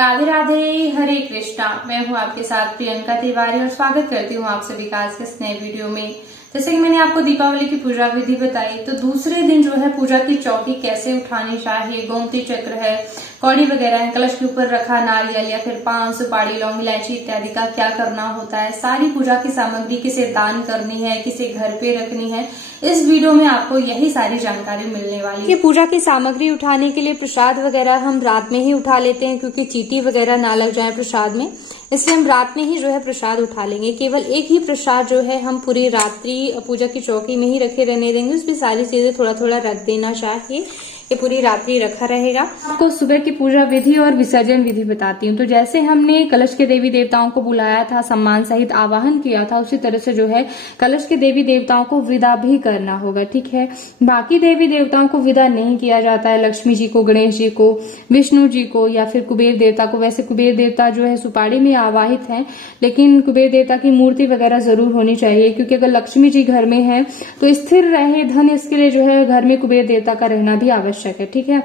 राधे राधे, हरे कृष्णा। मैं हूं आपके साथ प्रियंका तिवारी और स्वागत करती हूं आप सभी का आज के इस नए वीडियो में। जैसे कि मैंने आपको दीपावली की पूजा विधि बताई, तो दूसरे दिन जो है पूजा की चौकी कैसे उठानी चाहिए, गोमती चक्र है, कौड़ी वगैरह है, कलश के ऊपर रखा नारियल या फिर पान, सुपारी, लौंग, इलायची इत्यादि का क्या करना होता है, सारी पूजा की सामग्री किसे दान करनी है, किसे घर पे रखनी है, इस वीडियो में आपको यही सारी जानकारी मिलने वाली है। पूजा की सामग्री उठाने के लिए प्रसाद वगैरह हम रात में ही उठा लेते हैं, क्योंकि चींटी वगैरह ना लग जाए प्रसाद में, इसलिए हम रात में ही जो है प्रसाद उठा लेंगे। केवल एक ही प्रसाद जो है हम पूरी रात्रि पूजा की चौकी में ही रखे रहने देंगे, उसमें सारी चीजें थोड़ा थोड़ा रख देना चाहिए, ये पूरी रात्रि रखा रहेगा। आपको सुबह की पूजा विधि और विसर्जन विधि बताती हूँ। तो जैसे हमने कलश के देवी देवताओं को बुलाया था, सम्मान सहित आवाहन किया था, उसी तरह से जो है कलश के देवी देवताओं को विदा भी करना होगा, ठीक है। बाकी देवी देवताओं को विदा नहीं किया जाता है, लक्ष्मी जी को, गणेश जी को, विष्णु जी को या फिर कुबेर देवता को। वैसे कुबेर देवता जो है सुपारी में आवाहित है, लेकिन कुबेर देवता की मूर्ति वगैरह जरूर होनी चाहिए, क्योंकि अगर लक्ष्मी जी घर में है तो स्थिर रहे धन, इसके लिए जो है घर में कुबेर देवता का रहना भी आवश्यक है, ठीक है।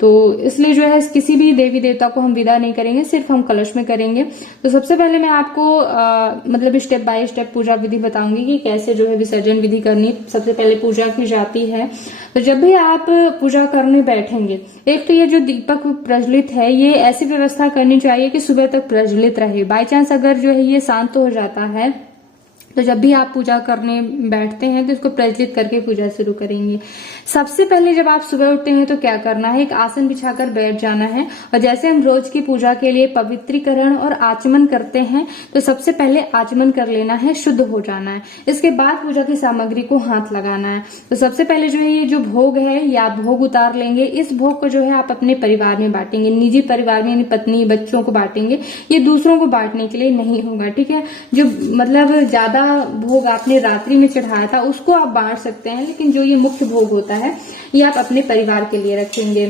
तो इसलिए जो है किसी भी देवी देवता को हम विदा नहीं करेंगे, सिर्फ हम कलश में करेंगे। तो सबसे पहले मैं आपको मतलब स्टेप बाय स्टेप पूजा विधि बताऊंगी कि कैसे जो है विसर्जन विधि करनी सबसे पहले पूजा की जाती है। तो जब भी आप पूजा करने बैठेंगे, एक तो ये जो दीपक प्रज्वलित है, ये ऐसी व्यवस्था करनी चाहिए कि सुबह तक प्रज्वलित रहे। बाई चांस अगर जो है ये शांत हो जाता है, तो जब भी आप पूजा करने बैठते हैं तो इसको प्रज्वलित करके पूजा शुरू करेंगे। सबसे पहले जब आप सुबह उठते हैं तो क्या करना है, एक आसन बिछाकर बैठ जाना है। और जैसे हम रोज की पूजा के लिए पवित्रीकरण और आचमन करते हैं, तो सबसे पहले आचमन कर लेना है, शुद्ध हो जाना है। इसके बाद पूजा की सामग्री को हाथ लगाना है। तो सबसे पहले जो है ये जो भोग है, ये आप भोग उतार लेंगे। इस भोग को जो है आप अपने परिवार में बांटेंगे, निजी परिवार में, पत्नी बच्चों को बांटेंगे, ये दूसरों को बांटने के लिए नहीं होगा, ठीक है। जो मतलब ज्यादा भोग आपने रात्रि में चढ़ाया था उसको आप बांट सकते हैं, लेकिन जो ये मुख्य भोग होता है ये आप अपने परिवार के लिए रखेंगे।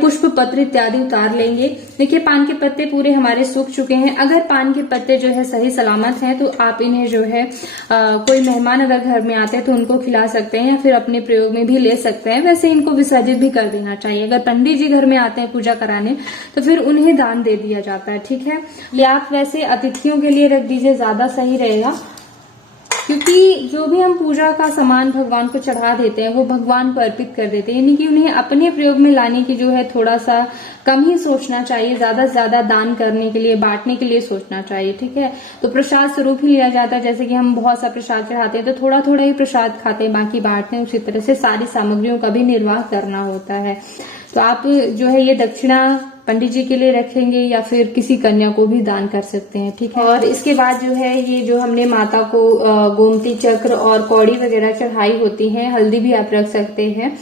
पुष्प पत्र इत्यादि उतार लेंगे। देखिए पान के पत्ते पूरे हमारे सूख चुके हैं। अगर पान के पत्ते जो है सही सलामत हैं, तो आप इन्हें जो है कोई मेहमान अगर घर में आते हैं तो उनको खिला सकते हैं या फिर अपने प्रयोग में भी ले सकते हैं। वैसे इनको विसर्जित भी कर देना चाहिए। अगर पंडित जी घर में आते हैं पूजा कराने तो फिर उन्हें दान दे दिया जाता है, ठीक है। या आप वैसे अतिथियों के लिए रख दीजिए, ज्यादा सही रहेगा, क्योंकि जो भी हम पूजा का सामान भगवान को चढ़ा देते हैं वो भगवान को अर्पित कर देते हैं, यानी कि उन्हें अपने प्रयोग में लाने की जो है थोड़ा सा कम ही सोचना चाहिए, ज्यादा से ज्यादा दान करने के लिए, बांटने के लिए सोचना चाहिए, ठीक है। तो प्रसाद स्वरूप ही लिया जाता है। जैसे कि हम बहुत सा प्रसाद चढ़ाते हैं तो थोड़ा थोड़ा ही प्रसाद खाते हैं, बाकी बांटते हैं। उसी तरह से सारी सामग्रियों का भी निर्वाह करना होता है। तो आप जो है ये दक्षिणा पंडित जी के लिए रखेंगे या फिर किसी कन्या को भी दान कर सकते हैं, ठीक है। और इसके बाद जो है ये जो हमने माता को गोमती चक्र और कौड़ी वगैरह चढ़ाई होती है, हल्दी भी आप रख सकते हैं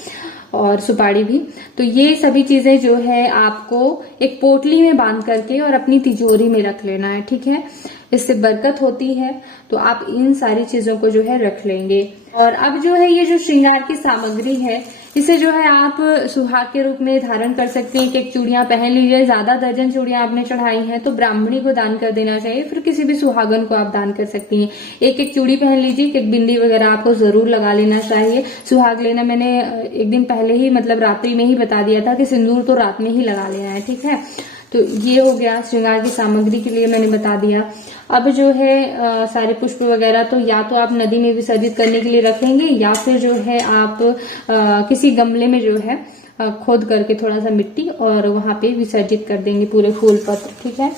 और सुपारी भी। तो ये सभी चीजें जो है आपको एक पोटली में बांध करके और अपनी तिजोरी में रख लेना है, ठीक है। इससे बरकत होती है, तो आप इन सारी चीजों को जो है रख लेंगे। और अब जो है ये जो श्रृंगार की सामग्री है, इसे जो है आप सुहाग के रूप में धारण कर सकते हैं। एक चूड़ियां पहन लीजिए। ज्यादा दर्जन चूड़ियां आपने चढ़ाई हैं तो ब्राह्मणी को दान कर देना चाहिए, फिर किसी भी सुहागन को आप दान कर सकती हैं। एक एक चूड़ी पहन लीजिए, एक बिंदी वगैरह आपको जरूर लगा लेना चाहिए। सुहाग लेना मैंने एक दिन पहले ही मतलब रात्रि में ही बता दिया था कि सिंदूर तो रात में ही लगा लेना है, ठीक है। तो ये हो गया श्रृंगार की सामग्री के लिए मैंने बता दिया। अब जो है सारे पुष्प वगैरह तो या तो आप नदी में विसर्जित करने के लिए रखेंगे या फिर जो है आप किसी गमले में जो है खोद करके थोड़ा सा मिट्टी और वहां पे विसर्जित कर देंगे पूरे फूल पत्र, ठीक है।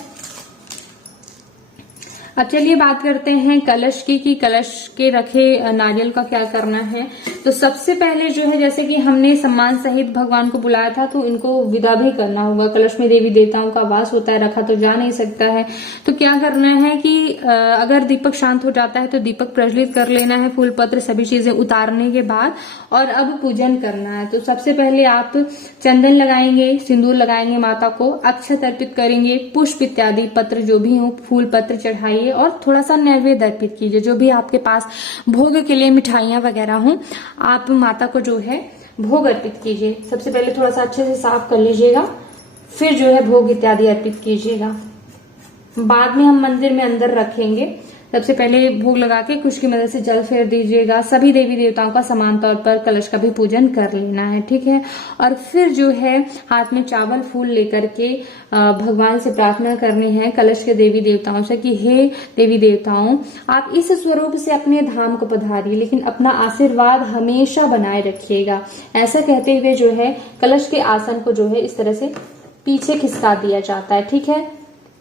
अब चलिए बात करते हैं कलश की, कि कलश के रखे नारियल का क्या करना है। तो सबसे पहले जो है जैसे कि हमने सम्मान सहित भगवान को बुलाया था, तो इनको विदा भी करना होगा। कलश में देवी देवताओं का वास होता है, रखा तो जा नहीं सकता है। तो क्या करना है कि अगर दीपक शांत हो जाता है तो दीपक प्रज्वलित कर लेना है, फूल पत्र सभी चीजें उतारने के बाद, और अब पूजन करना है। तो सबसे पहले आप चंदन लगाएंगे, सिंदूर लगाएंगे, माता को अक्षत अर्पित करेंगे, पुष्प इत्यादि पत्र जो भी हो फूल पत्र चढ़ाइए और थोड़ा सा नैवेद्य अर्पित कीजिए। जो भी आपके पास भोग के लिए मिठाइयां वगैरह हो, आप माता को जो है भोग अर्पित कीजिए। सबसे पहले थोड़ा सा अच्छे से साफ कर लीजिएगा, फिर जो है भोग इत्यादि अर्पित कीजिएगा। बाद में हम मंदिर में अंदर रखेंगे। सबसे पहले भोग लगा के कुश की मदद से जल फेर दीजिएगा। सभी देवी देवताओं का समान तौर पर कलश का भी पूजन कर लेना है, ठीक है। और फिर जो है हाथ में चावल फूल लेकर के भगवान से प्रार्थना करनी है, कलश के देवी देवताओं से, कि हे देवी देवताओं, आप इस स्वरूप से अपने धाम को पधारिए, लेकिन अपना आशीर्वाद हमेशा बनाए रखिएगा। ऐसा कहते हुए जो है कलश के आसन को जो है इस तरह से पीछे खिसका दिया जाता है, ठीक है।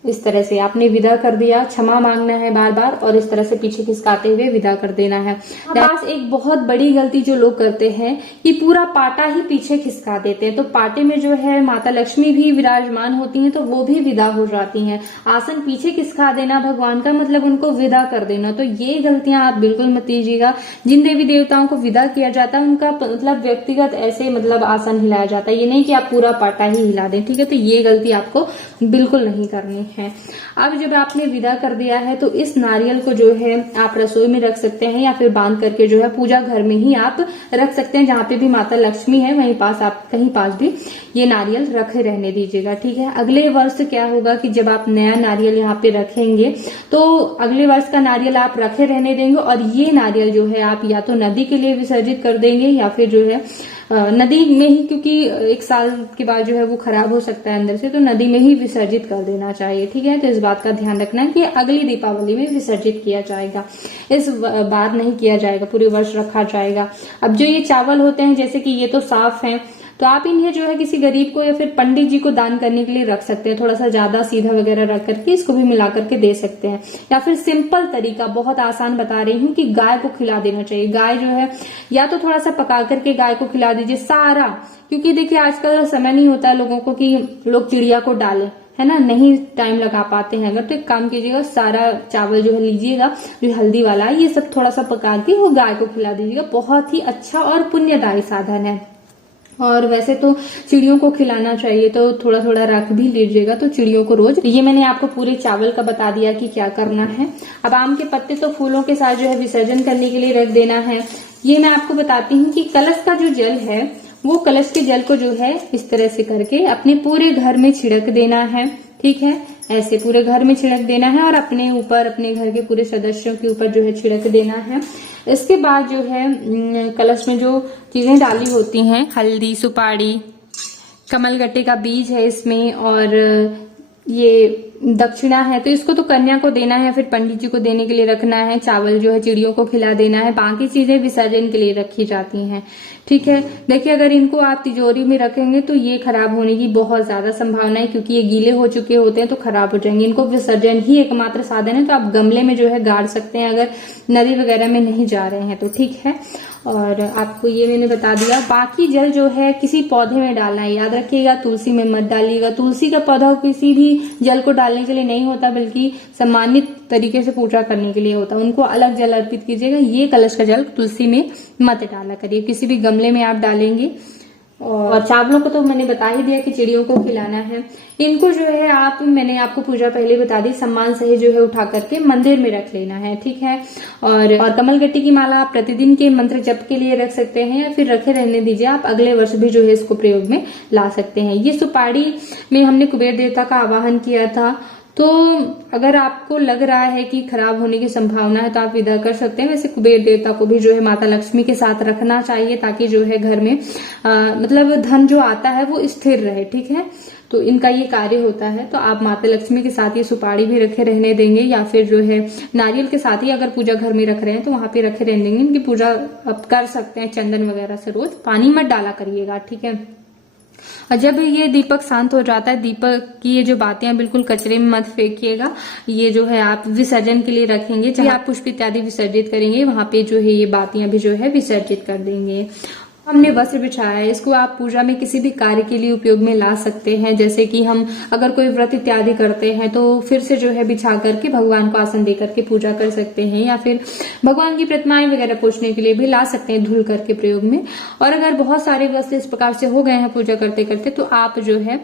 इस तरह से आपने विदा कर दिया, क्षमा मांगना है बार बार और इस तरह से पीछे खिसकाते हुए विदा कर देना है। बस एक बहुत बड़ी गलती जो लोग करते हैं कि पूरा पाटा ही पीछे खिसका देते हैं, तो पाटे में जो है माता लक्ष्मी भी विराजमान होती हैं, तो वो भी विदा हो जाती हैं। आसन पीछे खिसका देना भगवान का मतलब उनको विदा कर देना, तो ये गलतियां आप बिल्कुल मत कीजिएगा। जिन देवी देवताओं को विदा किया जाता है उनका मतलब व्यक्तिगत ऐसे मतलब आसन हिलाया जाता है, ये नहीं कि आप पूरा पाटा ही हिला दें, ठीक है। तो ये गलती आपको बिल्कुल नहीं करनी है। अब जब आपने विदा कर दिया है तो इस नारियल को जो है आप रसोई में रख सकते हैं या फिर बांध करके जो है पूजा घर में ही आप रख सकते हैं, जहां पे भी माता लक्ष्मी है वहीं पास आप कहीं पास भी ये नारियल रखे रहने दीजिएगा, ठीक है। अगले वर्ष क्या होगा कि जब आप नया नारियल यहाँ पे रखेंगे तो अगले वर्ष का नारियल आप रखे रहने देंगे और ये नारियल जो है आप या तो नदी के लिए विसर्जित कर देंगे या फिर जो है नदी में ही, क्योंकि एक साल के बाद जो है वो खराब हो सकता है अंदर से, तो नदी में ही विसर्जित कर देना चाहिए, ठीक है। तो इस बात का ध्यान रखना है कि अगली दीपावली में विसर्जित किया जाएगा, इस बार नहीं किया जाएगा, पूरे वर्ष रखा जाएगा। अब जो ये चावल होते हैं जैसे कि ये तो साफ हैं, तो आप इन्हें जो है किसी गरीब को या फिर पंडित जी को दान करने के लिए रख सकते हैं। थोड़ा सा ज्यादा सीधा वगैरह रख करके इसको भी मिला करके दे सकते हैं। या फिर सिंपल तरीका बहुत आसान बता रही हूँ कि गाय को खिला देना चाहिए। गाय जो है या तो थोड़ा सा पका करके गाय को खिला दीजिए सारा, क्योंकि देखिए आजकल समय नहीं होता है लोगों को कि लोग चिड़िया को डालें, है ना, नहीं टाइम लगा पाते हैं अगर, तो एक काम कीजिएगा, सारा चावल जो है लीजिएगा जो हल्दी वाला है, ये सब थोड़ा सा पका के वो गाय को खिला दीजिएगा। बहुत ही अच्छा और पुण्यदायी साधन है। और वैसे तो चिड़ियों को खिलाना चाहिए, तो थोड़ा थोड़ा रख भी लीजिएगा तो चिड़ियों को रोज। ये मैंने आपको पूरे चावल का बता दिया कि क्या करना है। अब आम के पत्ते तो फूलों के साथ जो है विसर्जन करने के लिए रख देना है। ये मैं आपको बताती हूँ कि कलश का जो जल है वो कलश के जल को जो है इस तरह से करके अपने पूरे घर में छिड़क देना है, ठीक है। ऐसे पूरे घर में छिड़क देना है और अपने ऊपर, अपने घर के पूरे सदस्यों के ऊपर जो है छिड़क देना है। इसके बाद जो है कलश में जो चीजें डाली होती हैं, हल्दी, सुपारी, कमलगट्टे का बीज है इसमें और ये दक्षिणा है, तो इसको तो कन्या को देना है, फिर पंडित जी को देने के लिए रखना है। चावल जो है चिड़ियों को खिला देना है। बाकी चीजें विसर्जन के लिए रखी जाती हैं, ठीक है। देखिए अगर इनको आप तिजोरी में रखेंगे तो ये खराब होने की बहुत ज्यादा संभावना है, क्योंकि ये गीले हो चुके होते हैं तो खराब हो जाएंगे। इनको विसर्जन ही एकमात्र साधन है, तो आप गमले में जो है गाड़ सकते हैं अगर नदी वगैरह में नहीं जा रहे हैं तो, ठीक है। और आपको ये मैंने बता दिया। बाकी जल जो है किसी पौधे में डालना है, याद रखिएगा, तुलसी में मत डालिएगा। तुलसी का पौधा किसी भी जल को डालने के लिए नहीं होता, बल्कि सम्मानित तरीके से पूजा करने के लिए होता है। उनको अलग जल अर्पित कीजिएगा। ये कलश का जल तुलसी में मत डाला करिए, किसी भी गमले में आप डालेंगे। और चावलों को तो मैंने बता ही दिया कि चिड़ियों को खिलाना है। इनको जो है मैंने आपको पूजा पहले बता दी, सम्मान सही जो है उठा करके मंदिर में रख लेना है, ठीक है। और कमलगट्टी की माला आप प्रतिदिन के मंत्र जप के लिए रख सकते हैं या फिर रखे रहने दीजिए, आप अगले वर्ष भी जो है इसको प्रयोग में ला सकते हैं। ये सुपारी में हमने कुबेर देवता का आवाहन किया था, तो अगर आपको लग रहा है कि खराब होने की संभावना है तो आप विदा कर सकते हैं। वैसे कुबेर देवता को भी जो है माता लक्ष्मी के साथ रखना चाहिए, ताकि जो है घर में मतलब धन जो आता है वो स्थिर रहे, ठीक है। तो इनका ये कार्य होता है। तो आप माता लक्ष्मी के साथ ये सुपारी भी रखे रहने देंगे, या फिर जो है नारियल के साथ ही अगर पूजा घर में रख रहे हैं तो वहां पे रखे रहने देंगे। इनकी पूजा आप कर सकते हैं चंदन वगैरह से। रोज पानी मत डाला करिएगा, ठीक है। और जब ये दीपक शांत हो जाता है, दीपक की ये जो बातें हैं बिल्कुल कचरे में मत फेंकिएगा। ये जो है आप विसर्जन के लिए रखेंगे, चाहे आप पुष्प इत्यादि विसर्जित करेंगे वहां पे जो है ये बातियां भी जो है विसर्जित कर देंगे। हमने वस्त्र बिछाया है, इसको आप पूजा में किसी भी कार्य के लिए उपयोग में ला सकते हैं। जैसे कि हम अगर कोई व्रत इत्यादि करते हैं तो फिर से जो है बिछा करके भगवान को आसन दे करके पूजा कर सकते हैं, या फिर भगवान की प्रतिमाएं वगैरह पूजने के लिए भी ला सकते हैं धुल करके प्रयोग में। और अगर बहुत सारे वस्त्र इस प्रकार से हो गए हैं पूजा करते करते तो आप जो है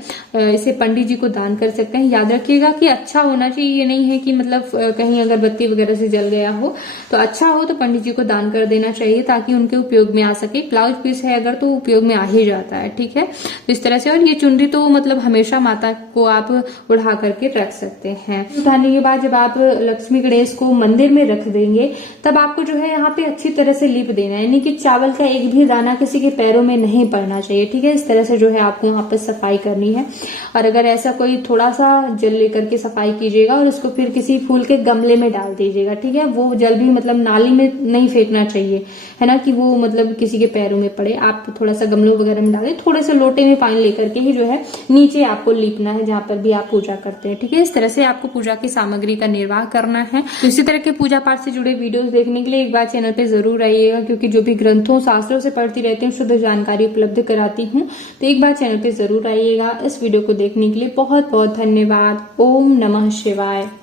इसे पंडित जी को दान कर सकते हैं। याद रखिएगा कि अच्छा होना चाहिए, ये नहीं है कि मतलब कहीं अगरबत्ती वगैरह से जल गया हो तो अच्छा हो तो पंडित जी को दान कर देना चाहिए, ताकि उनके उपयोग में आ सके। ब्लाउज सर्विस है अगर, तो उपयोग में आ ही जाता है। ठीक है, तो इस तरह से। और ये चुनरी तो मतलब हमेशा माता को आप उड़ा करके रख सकते हैं। उठाने के बाद जब आप लक्ष्मी गणेश को मंदिर में रख देंगे, तब आपको जो है यहाँ पे अच्छी तरह से लीप देना है, यानी कि चावल का एक भी दाना किसी के पैरों में नहीं पड़ना चाहिए। ठीक है, इस तरह से जो है आपको यहाँ पे सफाई करनी है। और अगर ऐसा कोई थोड़ा सा जल लेकर के सफाई कीजिएगा और उसको फिर किसी फूल के गमले में डाल दीजिएगा। ठीक है, वो जल भी मतलब नाली में नहीं फेंकना चाहिए, है ना, कि वो मतलब किसी के पैरों में पड़े। आप थोड़ा सा गमलों वगैरह में डालें, थोड़े से लोटे में पानी लेकर के ही जो है नीचे आपको लीपना है जहां पर भी आप पूजा करते हैं। ठीक है, इस तरह से आपको पूजा की सामग्री का निर्वाह करना है। तो इसी तरह के पूजा पाठ से जुड़े वीडियोस देखने के लिए एक बार चैनल पे जरूर आइएगा, क्योंकि जो भी ग्रंथों शास्त्रों से पढ़ती रहती हूँ, शुद्ध जानकारी उपलब्ध कराती हूँ। तो एक बार चैनल पे जरूर आइएगा। इस वीडियो को देखने के लिए बहुत बहुत धन्यवाद। ओम नमः शिवाय।